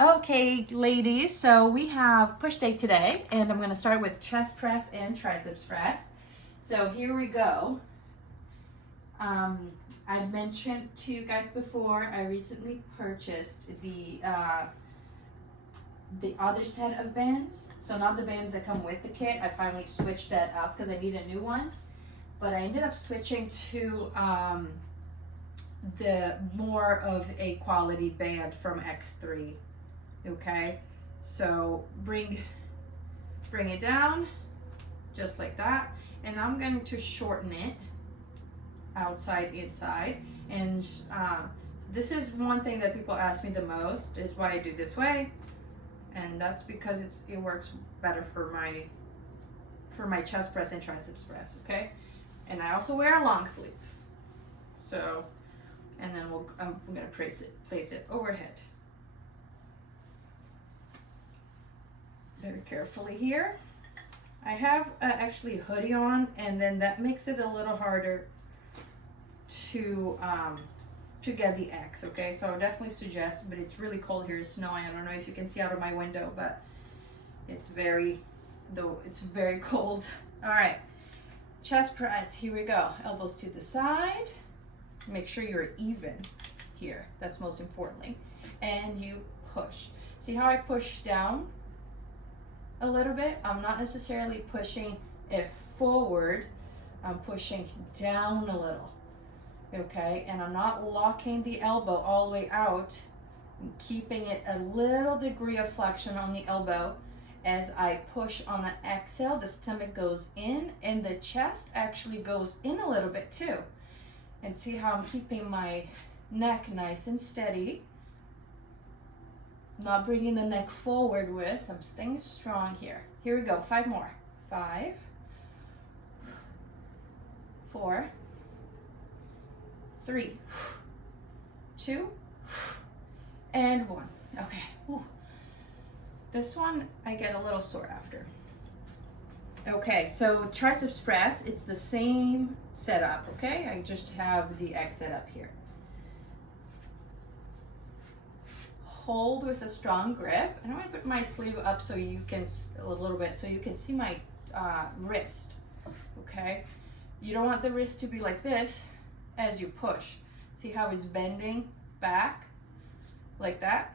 Okay, ladies, so we have push day today, and I'm going to start with chest press and triceps press. So here we go. I mentioned to you guys before, I recently purchased the other set of bands. So not the bands that come with the kit. I finally switched that up because I needed new ones. But I ended up switching to the more of a quality band from X3. Okay, so bring it down just like that, and I'm going to shorten it outside inside. And this is one thing that people ask me the most, is why I do this way, and that's because it works better for my chest press and triceps press. Okay, and I also wear a long sleeve, so, and then I'm going to place it overhead very carefully here. I have actually a hoodie on, and then that makes it a little harder to get the X. Okay, so I would definitely suggest, but it's really cold here. It's snowing. I don't know if you can see out of my window, but it's very cold. All right, chest press. Here we go. Elbows to the side. Make sure you're even here. That's most importantly. And you push. See how I push down a little bit? I'm not necessarily pushing it forward. I'm pushing down a little. Okay, and I'm not locking the elbow all the way out. I'm keeping it a little degree of flexion on the elbow. As I push on the exhale, the stomach goes in and the chest actually goes in a little bit too. And see how I'm keeping my neck nice and steady. Not bringing the neck forward I'm staying strong here. Here we go, 5 more. 5, 4, 3, 2, and 1. Okay. Whew. This one I get a little sore after. Okay, so triceps press, it's the same setup, okay? I just have the X set up here. Hold with a strong grip. And I'm gonna put my sleeve up so you can, a little bit, so you can see my wrist, okay? You don't want the wrist to be like this as you push. See how it's bending back, like that?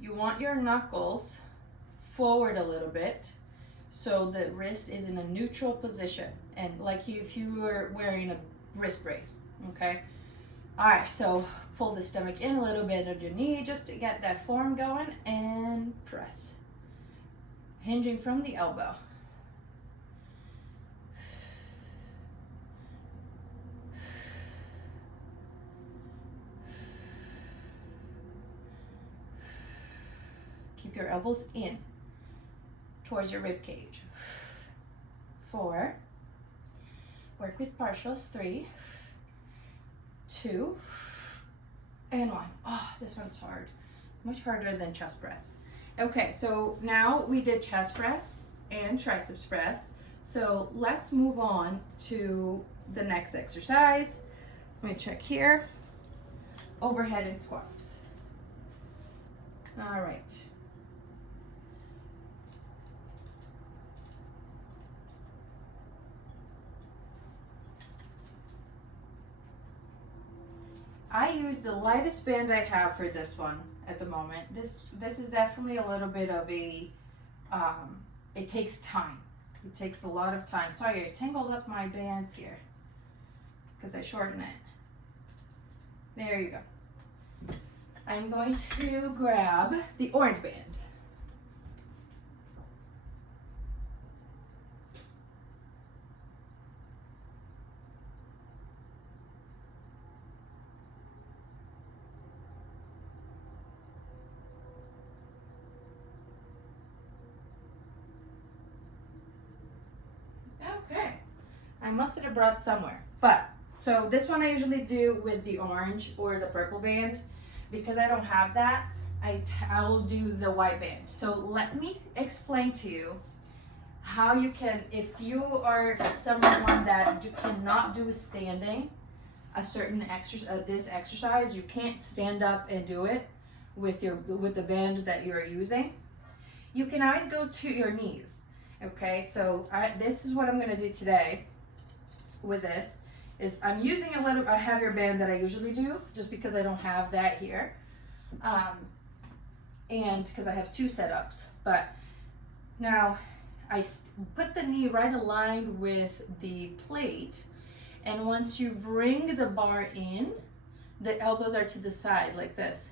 You want your knuckles forward a little bit, so the wrist is in a neutral position, and like if you were wearing a wrist brace, okay? All right, so pull the stomach in a little bit of your knee just to get that form going, and press. Hinging from the elbow. Keep your elbows in towards your rib cage. 4, work with partials. 3, 2, and 1. Oh, this one's hard. Much harder than chest press. Okay, so now we did chest press and triceps press. So let's move on to the next exercise. Let me check here. Overhead and squats. All right. I use the lightest band I have for this one at the moment. This is definitely a little bit of a, it takes time. It takes a lot of time. Sorry, I tangled up my bands here because I shortened it. There you go. I'm going to grab the orange band. Okay, I must have brought somewhere, but so this one I usually do with the orange or the purple band. Because I don't have that, I will do the white band. So let me explain to you how you can, if you are someone that cannot do standing a certain exercise, this exercise, you can't stand up and do it. with the band that you're using. You can always go to your knees. Okay, so this is what I'm gonna do today with this, is I'm using a heavier band that I usually do, just because I don't have that here. And because I have 2 setups. But now I put the knee right aligned with the plate, and once you bring the bar in, the elbows are to the side like this.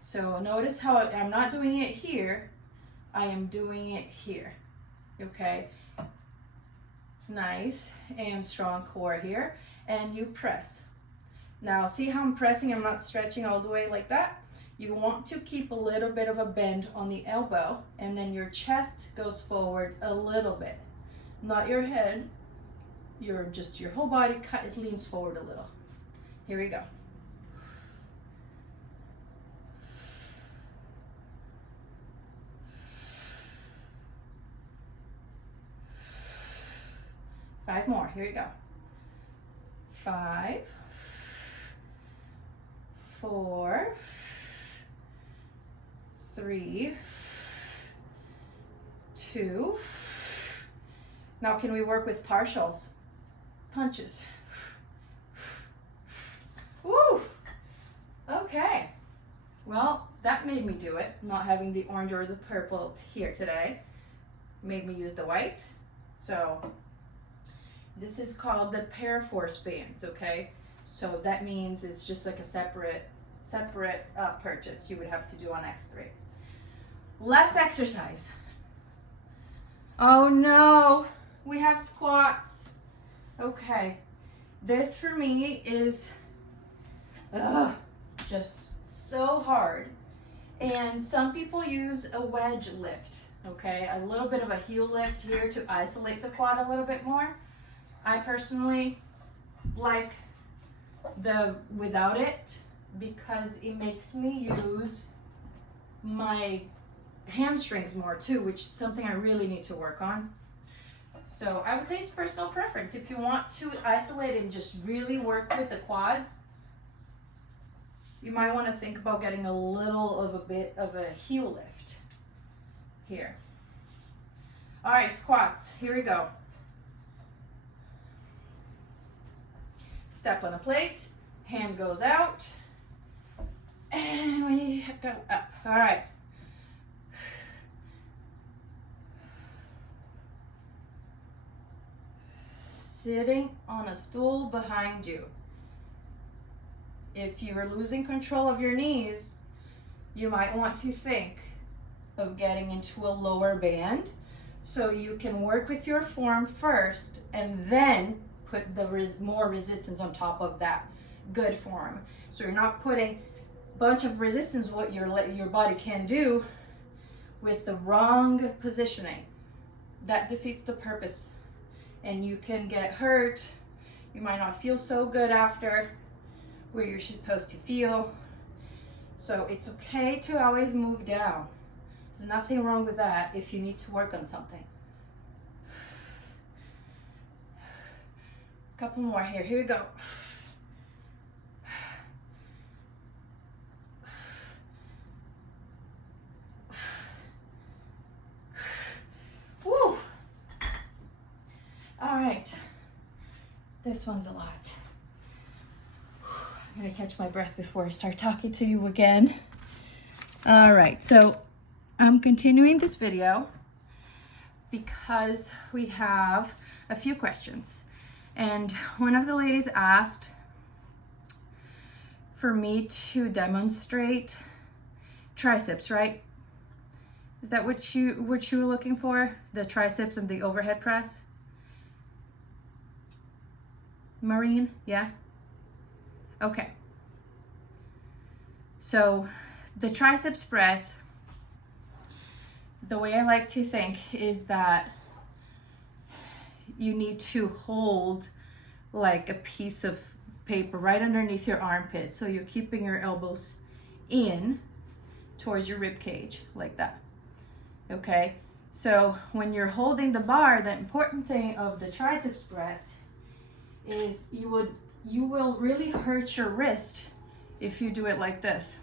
So notice how I'm not doing it here, I am doing it here. Okay, nice and strong core here, and you press. Now see how I'm pressing, I'm not stretching all the way like that. You want to keep a little bit of a bend on the elbow, and then your chest goes forward a little bit. Not your head, your whole body leans forward a little. Here we go. Five more, here we go. 5, 4, 3, 2. Now can we work with partials? Punches. Woo! Okay. Well, that made me do it. Not having the orange or the purple here today made me use the white. So this is called the Paraforce bands, okay? So that means it's just like a separate purchase you would have to do on X3. Last exercise. Oh no, we have squats. Okay, this for me is just so hard. And some people use a wedge lift, okay? A little bit of a heel lift here to isolate the quad a little bit more. I personally like the without it, because it makes me use my hamstrings more too, which is something I really need to work on. So I would say it's personal preference. If you want to isolate and just really work with the quads, you might want to think about getting a little of a bit of a heel lift here. All right, squats, here we go. Step on the plate, hand goes out, and we go up. All right. Sitting on a stool behind you. If you are losing control of your knees, you might want to think of getting into a lower band so you can work with your form first and then put the more resistance on top of that good form. So you're not putting a bunch of resistance, what your body can do, with the wrong positioning. That defeats the purpose, and you can get hurt. You might not feel so good after where you're supposed to feel. So it's okay to always move down. There's nothing wrong with that if you need to work on something. Couple more here. Here we go. Woo! All right. This one's a lot. I'm gonna catch my breath before I start talking to you again. All right, so I'm continuing this video because we have a few questions. And one of the ladies asked for me to demonstrate triceps, right? Is that what you were looking for? The triceps and the overhead press? Maureen, yeah? Okay. So the triceps press, the way I like to think is that you need to hold like a piece of paper right underneath your armpit. So you're keeping your elbows in towards your rib cage like that. Okay. So when you're holding the bar, the important thing of the triceps press is you will really hurt your wrist if you do it like this.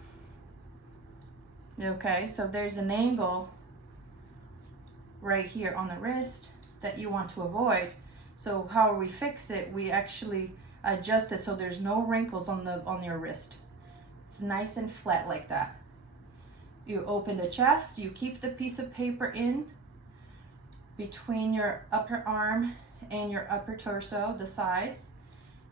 Okay, so there's an angle right here on the wrist that you want to avoid. So how we fix it, we actually adjust it so there's no wrinkles on your wrist. It's nice and flat like that. You open the chest, you keep the piece of paper in between your upper arm and your upper torso, the sides,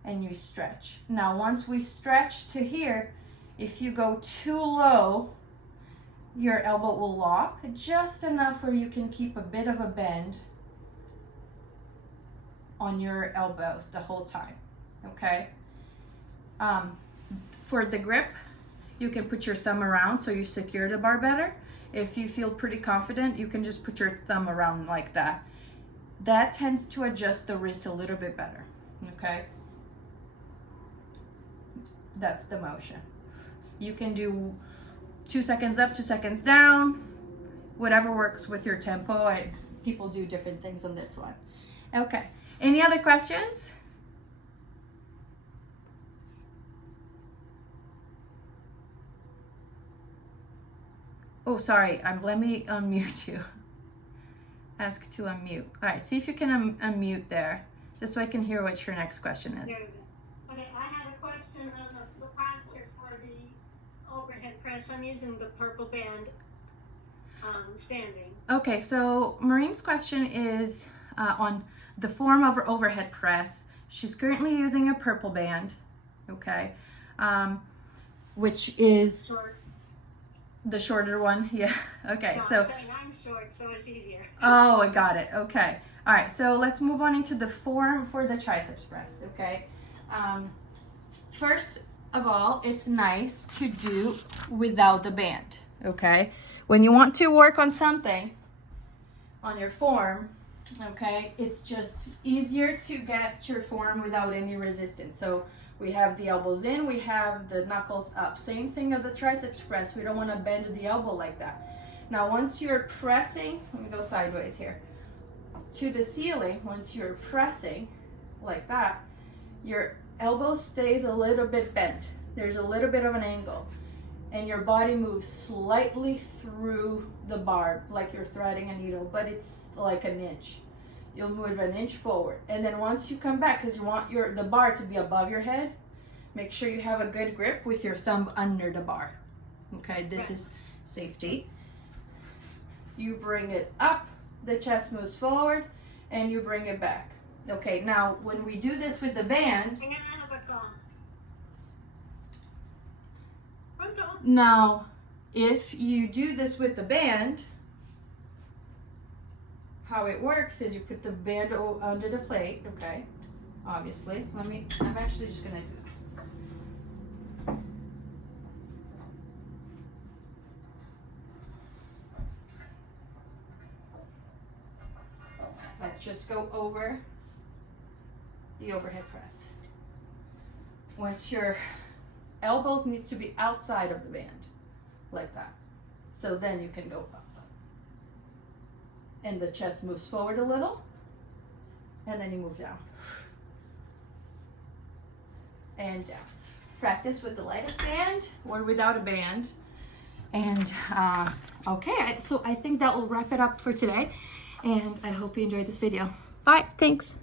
and you stretch. Now once we stretch to here, if you go too low, your elbow will lock just enough where you can keep a bit of a bend on your elbows the whole time, okay? For the grip, you can put your thumb around so you secure the bar better. If you feel pretty confident, you can just put your thumb around like that. That tends to adjust the wrist a little bit better, okay? That's the motion. You can do 2 seconds up, 2 seconds down, whatever works with your tempo. People do different things on this one. Okay, any other questions? Oh, sorry, let me unmute you. Ask to unmute. All right, see if you can unmute there, just so I can hear what your next question is. Very good. Okay, I had a question on the posture for the overhead press. I'm using the purple band standing. Okay, so Maureen's question is on the form of her overhead press. She's currently using a purple band, okay, which is Short. the shorter one. Yeah, okay. No, So I'm saying I'm short, so it's easier. oh, I got it. Okay. All right, so let's move on into the form for the triceps press, okay? First of all, it's nice to do without the band, okay? When you want to work on something on your form, okay, it's just easier to get your form without any resistance. So we have the elbows in, we have the knuckles up. Same thing of the triceps press. We don't want to bend the elbow like that. Now, once you're pressing, let me go sideways here, to the ceiling, once you're pressing like that, your elbow stays a little bit bent. There's a little bit of an angle, and your body moves slightly through the bar like you're threading a needle, but it's like an inch. You'll move an inch forward, and then once you come back, because you want the bar to be above your head, make sure you have a good grip with your thumb under the bar. Okay, this is safety. You bring it up, the chest moves forward, and you bring it back. Okay, now when we do this with the band, now if you do this with the band, how it works is you put the band under the plate, okay, obviously. I'm actually just gonna do that. Let's just go over the overhead press. Once your elbows needs to be outside of the band, like that. So then you can go up. And the chest moves forward a little, and then you move down. And down. Practice with the lightest band or without a band. And okay, so I think that will wrap it up for today. And I hope you enjoyed this video. Bye, thanks.